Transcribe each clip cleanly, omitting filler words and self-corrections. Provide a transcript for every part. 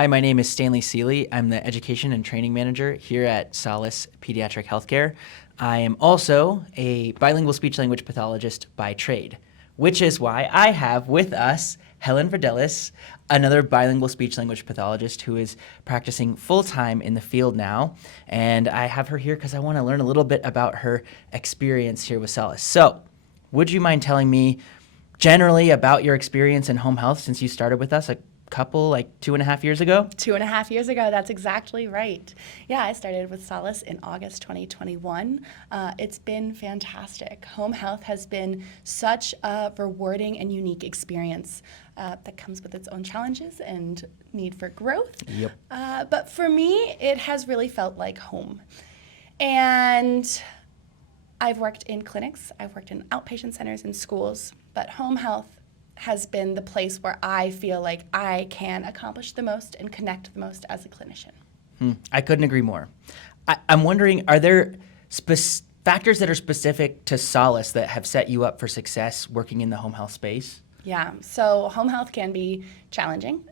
Hi, my name is Stanley Seeley. I'm the Education and Training Manager here at Solace Pediatric Healthcare. I am also a bilingual speech-language pathologist by trade, which is why I have with us Helen Vradelis, another bilingual speech-language pathologist who is practicing full-time in the field now. And I have her here because I want to learn a little bit about her experience here with Solace. So, would you mind telling me generally about your experience in home health since you started with us a couple, 2.5 years ago? 2.5 years ago, that's exactly right. Yeah, I started with Solace in August 2021. It's been fantastic. Home health has been such a rewarding and unique experience that comes with its own challenges and need for growth. Yep. But for me, it has really felt like home. And I've worked in clinics, I've worked in outpatient centers and schools, but home health has been the place where I feel like I can accomplish the most and connect the most as a clinician. I couldn't agree more. I'm wondering, are there factors that are specific to Solace that have set you up for success working in the home health space? Yeah, so home health can be challenging.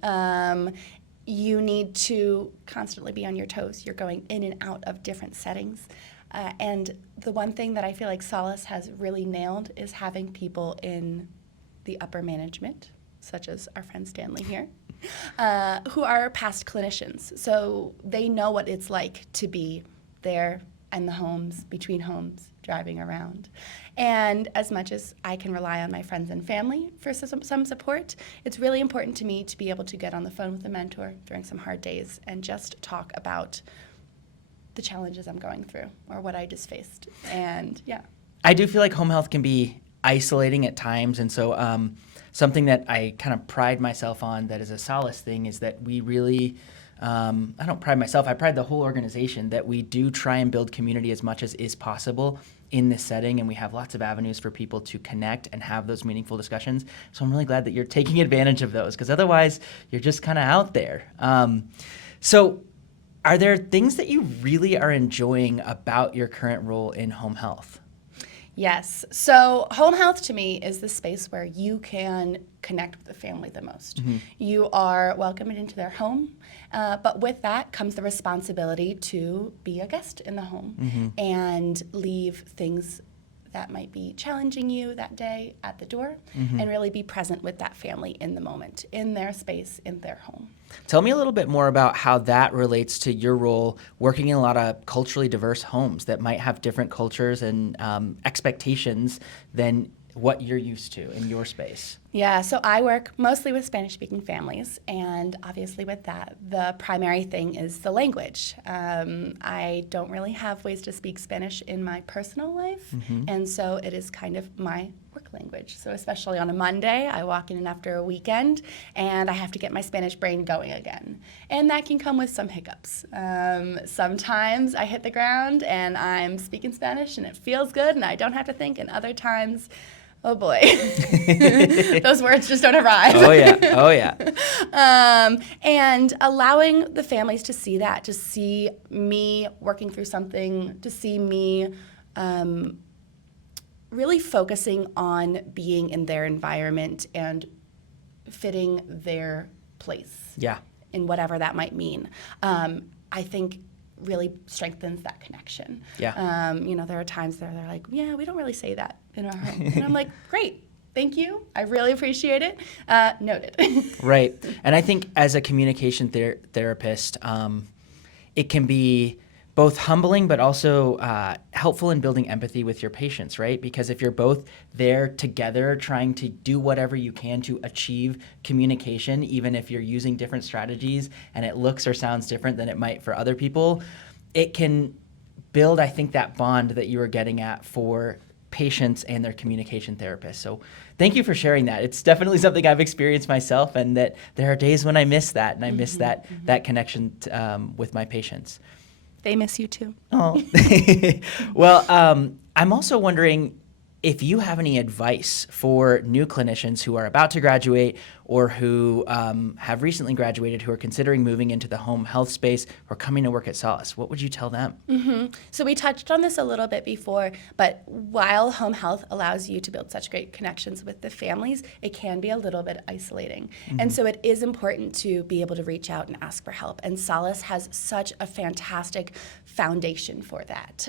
You need to constantly be on your toes. You're going in and out of different settings. And the one thing that I feel like Solace has really nailed is having people in the upper management, such as our friend Stanley here, who are past clinicians. So they know what it's like to be there in the homes, between homes, driving around. And as much as I can rely on my friends and family for some support, it's really important to me to be able to get on the phone with a mentor during some hard days and just talk about the challenges I'm going through or what I just faced. And yeah. I do feel like home health can be isolating at times, and so something that I kind of pride myself on that is a Solace thing is that we really, I don't pride myself, I pride the whole organization that we do try and build community as much as is possible in this setting, and we have lots of avenues for people to connect and have those meaningful discussions. So I'm really glad that you're taking advantage of those, because otherwise you're just kind of out there. So are there things that you really are enjoying about your current role in home health? Yes. So home health to me is the space where you can connect with the family the most. Mm-hmm. You are welcomed into their home, but with that comes the responsibility to be a guest in the home and leave things that might be challenging you that day at the door and really be present with that family in the moment, in their space, in their home. Tell me a little bit more about how that relates to your role working in a lot of culturally diverse homes that might have different cultures and expectations than what you're used to in your space. Yeah, so I work mostly with Spanish-speaking families, and obviously with that, the primary thing is the language. I don't really have ways to speak Spanish in my personal life, and so it is kind of my work language. So especially on a Monday, I walk in after a weekend, and I have to get my Spanish brain going again. And that can come with some hiccups. Sometimes I hit the ground, and I'm speaking Spanish, and it feels good, and I don't have to think, and other times, oh boy, those words just don't arrive. Oh yeah. And allowing the families to see that, to see me working through something, to see me really focusing on being in their environment and fitting their place. Yeah. In whatever that might mean. I think really strengthens that connection. Yeah. There are times they're like, yeah, we don't really say that in our home. And I'm like, great, thank you. I really appreciate it. Noted. Right. And I think as a communication therapist, it can be both humbling but also helpful in building empathy with your patients, right? Because if you're both there together trying to do whatever you can to achieve communication, even if you're using different strategies and it looks or sounds different than it might for other people, it can build, I think, that bond that you were getting at for patients and their communication therapists. So thank you for sharing that. It's definitely something I've experienced myself, and that there are days when I miss that, and I miss that connection with my patients. They miss you too. Oh. Well, I'm also wondering if you have any advice for new clinicians who are about to graduate or who have recently graduated who are considering moving into the home health space or coming to work at Solace? What would you tell them? So we touched on this a little bit before, but while home health allows you to build such great connections with the families, it can be a little bit isolating. And so it is important to be able to reach out and ask for help. And Solace has such a fantastic foundation for that.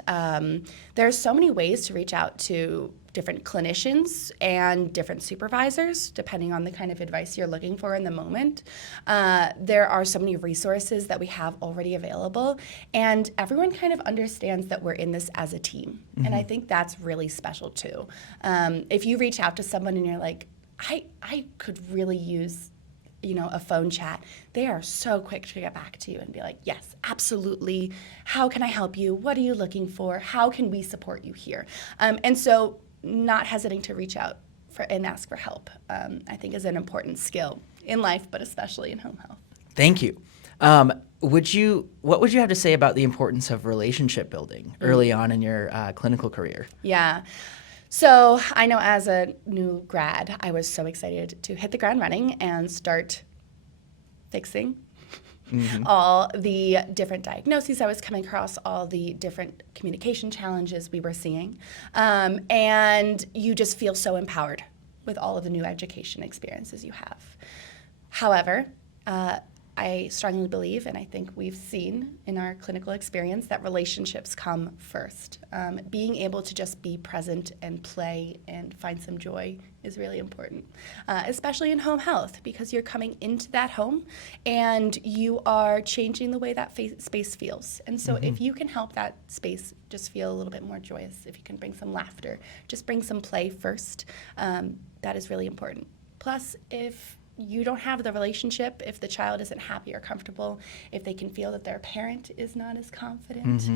There are so many ways to reach out to different clinicians and different supervisors, depending on the kind of advice you're looking for in the moment. There are so many resources that we have already available, and everyone kind of understands that we're in this as a team. And I think that's really special too. If you reach out to someone and you're like, I could really use a phone chat, they are so quick to get back to you and be like, yes, absolutely. How can I help you? What are you looking for? How can we support you here? And so not hesitating to reach out and ask for help, I think is an important skill in life, but especially in home health. Thank you. What would you have to say about the importance of relationship building early on in your clinical career? Yeah. So I know as a new grad, I was so excited to hit the ground running and start fixing all the different diagnoses I was coming across, all the different communication challenges we were seeing. And you just feel so empowered with all of the new education experiences you have. However, I strongly believe, and I think we've seen in our clinical experience, that relationships come first. Being able to just be present and play and find some joy is really important, especially in home health, because you're coming into that home and you are changing the way that space feels. And so if you can help that space just feel a little bit more joyous, if you can bring some laughter, just bring some play first, that is really important. Plus, if you don't have the relationship, if the child isn't happy or comfortable, if they can feel that their parent is not as confident,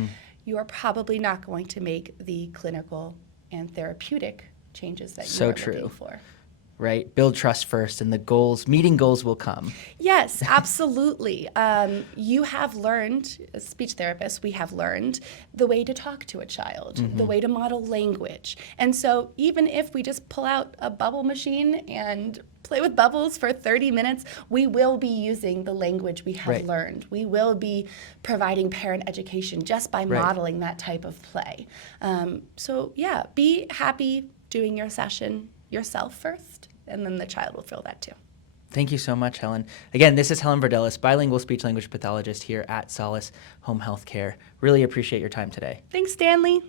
you are probably not going to make the clinical and therapeutic changes that you are looking for. Right? Build trust first, and meeting goals will come. Yes, absolutely. You have learned, as speech therapists, we have learned the way to talk to a child, the way to model language. And so even if we just pull out a bubble machine and play with bubbles for 30 minutes, we will be using the language we have learned. We will be providing parent education just by modeling that type of play. So yeah, be happy doing your session yourself first, and then the child will feel that too. Thank you so much, Helen. Again, this is Helen Vradelis, bilingual speech-language pathologist here at Solace Home Healthcare. Really appreciate your time today. Thanks, Stanley.